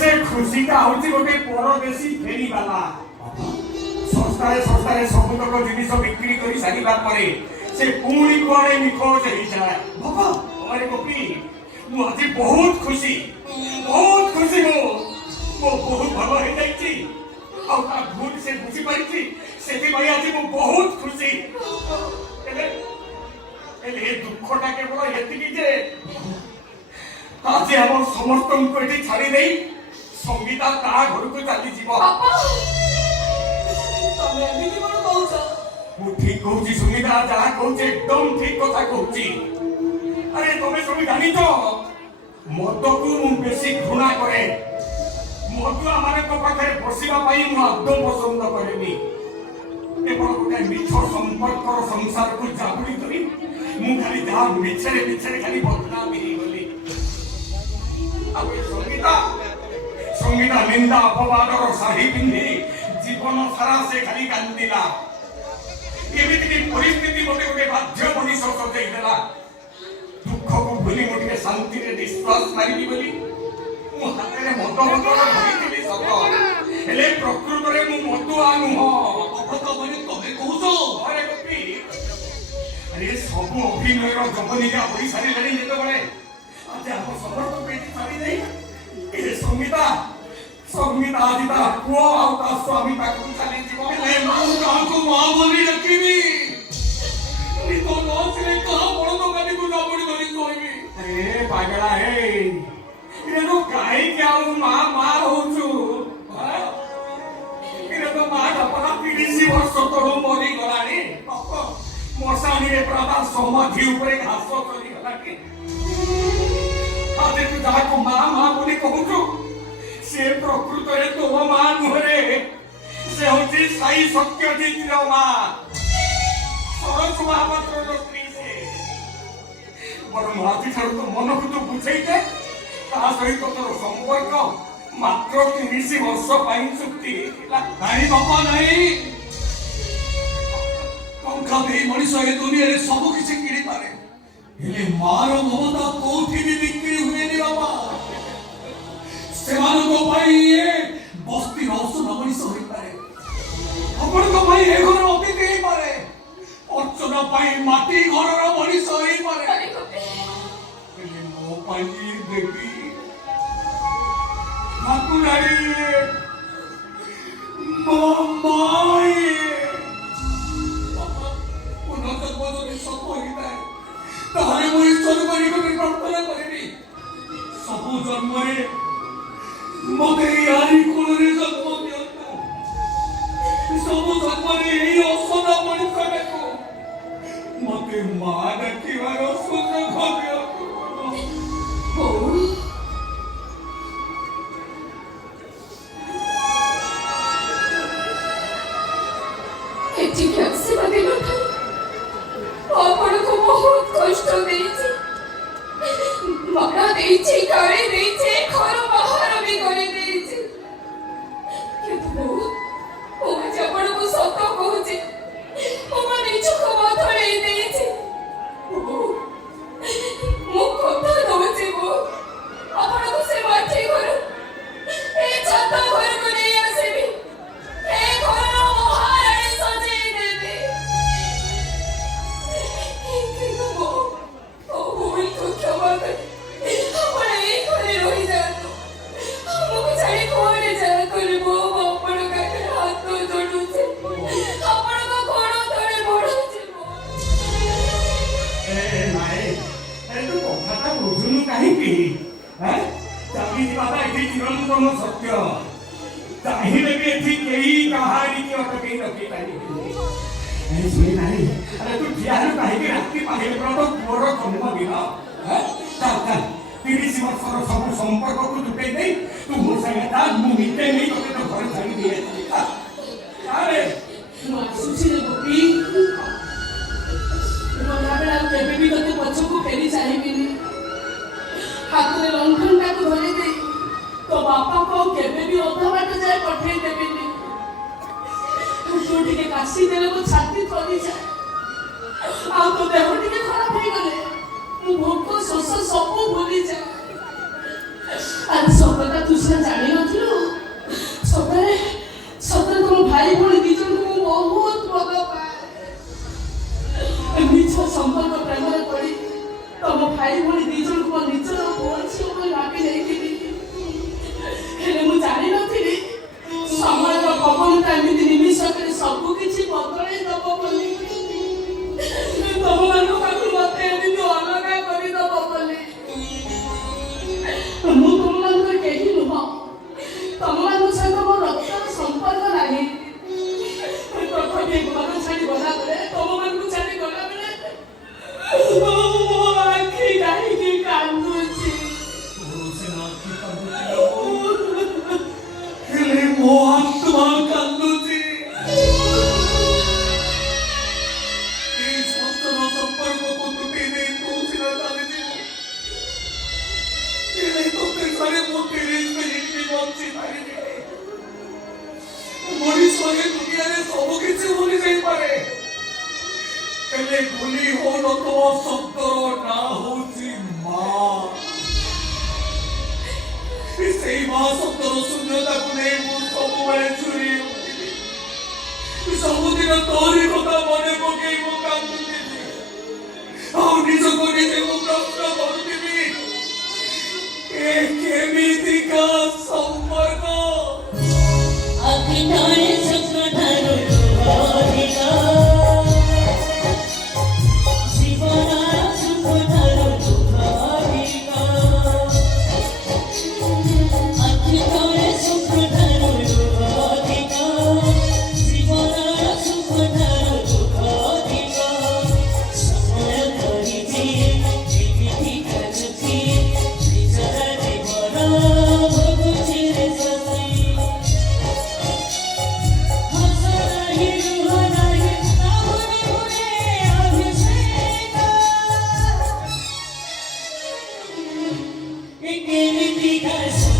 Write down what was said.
से खुशीटा होची गोटे परदेशी फेरी वाला संस्थारे सबुतक जिनिस बिक्री कर सारिबा परे से पुणी कुआड़े निखोज हो जाए। बाबा अरे गोपी मु आज बहुत खुशी मो बहुत भल हो जाइछि आ भूल से बुझी पारिछि सेति भाई आज मु बहुत खुशी एले दुखटा केवल एतिकी जे आज हम समस्त को एठी छाड़ी देई संगीता ता घर को चली जीव। तमे एमिति कोन कहउछ? मु ठीक कहउची सुनीता जहा कहउची एकदम ठीक कथा कहउची। अरे तमे सब जानी तो मद को मु बेसी घृणा करे मदुआ माने को पाखे बसिबा पाई मु एकदम पसंद करेनी केवल गोटे मिछ संपर्क संसार को जाबुड़ी करी मु खाली जा मिछरे खाली बदनामी गली। अब संगीता निंदा अपवादर शाही पिंधि जीवन सारा से खाली कांदिला एमिति परिस्थिति मते गोटे बाध्य मनीष सजै देला दुख को भूली मोटे शांति रे निश्वास मारिबी बोली मु हाथे रे मद धरिथिली सत हेले प्रकृत रे मु मदुआ नुह अभत बोली तमे कहूछो। अरे गोपी अरे सब अभिनय रो जमनिका होई सारी लड़ी जेते बळे आज हम समस्त पेटी छाड़ी देई ए संगीता आज ता पुओ आ ता स्वामी पाखु चली जीव हेले मु काको मां बोली रखीबी नी तो नोसरे कहा बड़ तो गाडी को जाबड़ी धरी सोईबी। अरे पागला हे एनो काई क्या मां होछु इरे तो मां अपना 30 वर्ष तळो मरी गलानी मशानी रे प्रभा समाधि ऊपर घास चली गलानी आदे तू जाको मां बोली कहूछु से प्रकृत रे तो मां नुहरे से होची साई सत्यजित रो मां सरस महापात्र रो स्त्री से बड़ माती छड़ तो मन को तो बुझाइते ता सहित तोर संपर्क मात्र 30 वर्ष पाई चुक्ति नाही बापा नाही टंका दे मनीष ए दुनिया रे सब किछि किणी पारे हेले मार ममता कोठी भी बिक्री हुए नी बाबा सेमान को भाई ये बस्ती रौसन मनीष होई पारे अपन को भाई ए घर अतिथि होई पारे अर्चना पाई माटी घर रो मनीष होई पारे हेले मो पाई देवी ठाकुराई माई उन्नत पदवी सब होइता तारे मु ईश्वर करी को प्रार्थना करेनी सब जन्म रे मते यारी कोरे जन्म दियंतु सब जन्म रे एई असना परि करको मते मां देखिवार सुযোগ दियंतु। एटी कैसे बदलो था आपण को बहुत कष्ट देइछि मारा देइछि गाड़ी देइछि घर बाहर भी करे देइछि किंतु ओ जबड़ को सत कहूछि ओ माने चुक माथळे देइछि मो कथा दउछि मो आपण को से माथि घर ए छाता घर को नहीं आसेबी ए घर महारानी सजै देबी किंतु ओ भूल को क्षमा कर आपण ए घरे रहि जातो हमको छाड़ी कोने जा करबो आपण का हाथ जोडू छे आपण को कोण तळे मोडू छे ए नाए ए तू कथाटा बुझुनु काहे की हैं चाबी बाबा एठी चिरंतन सत्य चाहिले भी एठी केही कहानी की अटके रखी पानी ए सुनी नानी अरे तू जियार काहे की रात्रि पाहिले तो मोर जन्मदिन हैं चल 30 वर्षर सब संपर्क को टुटे दे तू मो संगे ता मु मिटे नहीं तो तो घर छाड़ी दिए अरे तू सुची रे गोपी तो लाबेला केबे भी तते पछ को फेरी चाहिबिनी हाथ में लंठन को धरे दे तो बापा को केबे भी ओधा बाट जाय पठे देबिनी तू ठीक काशी देले को छाती थोड़ी जा आ तो देह ठीक खराब हो गले मु भोक शोष सब भूली जा आज सब तुझे ଶବ୍ଦର ନାଁ ହଉଛି ମା। ସେଇ ମା ଶବ୍ଦର ଶୂନ୍ୟତାକୁ ନେଇ ମୁଁ ସବୁବେଳେ ଝୁରି ଉଠିବି। ସବୁଦିନ ତୋରି କଥା ମନେ ପକେଇ ମୁଁ କାନ୍ଦୁଥିବି। ଆଉ ନିଜକୁ ନିଜେ ମୁଁ ପ୍ରଶ୍ନ କରୁଥିବି, ଏ କେମିତିକା ସମ୍ପର୍କ? अखिटाने चक्रधारो अधिका जीवनारा सुखधारो अधिका अखिटाने चक्रधारो अधिका जीवनारा सुखधारो अधिका समय धरिଛି ଏମିତି କାଜୁଛି ନିଜର ଜୀବନ ଭୋଗୁଛି ରେ ସତେ। Because